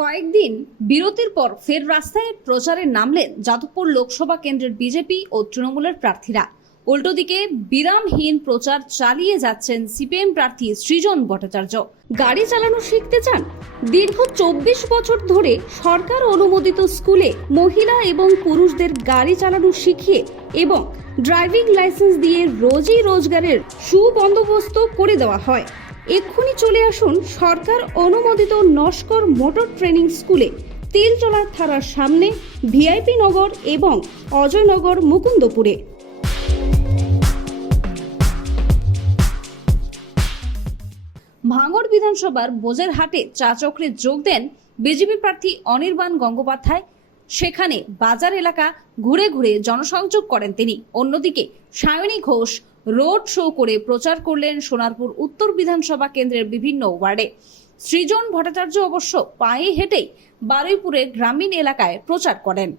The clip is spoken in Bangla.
কয়েকদিন বিরতির পর ফের রাস্তায় প্রচারে নামলেন যাদবপুর লোকসভা কেন্দ্রের বিজেপি ও তৃণমূলের প্রার্থীরা। উল্টো দিকে বিরামহীন প্রচার চালিয়ে যাচ্ছেন সিপিএম প্রার্থী সৃজন ভট্টাচার্য। গাড়ি চালানো শিখতে চান? দীর্ঘ 24 বছর ধরে সরকার অনুমোদিত স্কুলে মহিলা এবং পুরুষদের গাড়ি চালানো শিখিয়ে এবং ড্রাইভিং লাইসেন্স দিয়ে রোজই রোজগারের সুবন্দোবস্ত করে দেওয়া হয়। এক্ষুনি চলে আসুন সরকার অনুমোদিত নস্কর মোটর ট্রেনিং স্কুলে, তেলচলার থানার সামনে, ভিআইপি নগর এবং অজয়নগর মুকুন্দপুরে। ভাঙড় বিধানসভার বোজেরহাটে চা চক্রে যোগ দেন বিজেপি প্রার্থী অনির্বাণ গঙ্গোপাধ্যায়। সেখানে বাজার এলাকা ঘুরে ঘুরে জনসংযোগ করেন তিনি। অন্যদিকে সায়নী ঘোষ রোড শো করে প্রচার করলেন সোনারপুর উত্তর বিধানসভা কেন্দ্রের বিভিন্ন ওয়ার্ডে। সৃজন ভট্টাচার্য অবশ্য পায়ে হেঁটেই বারুইপুরের গ্রামীণ এলাকায় প্রচার করেন।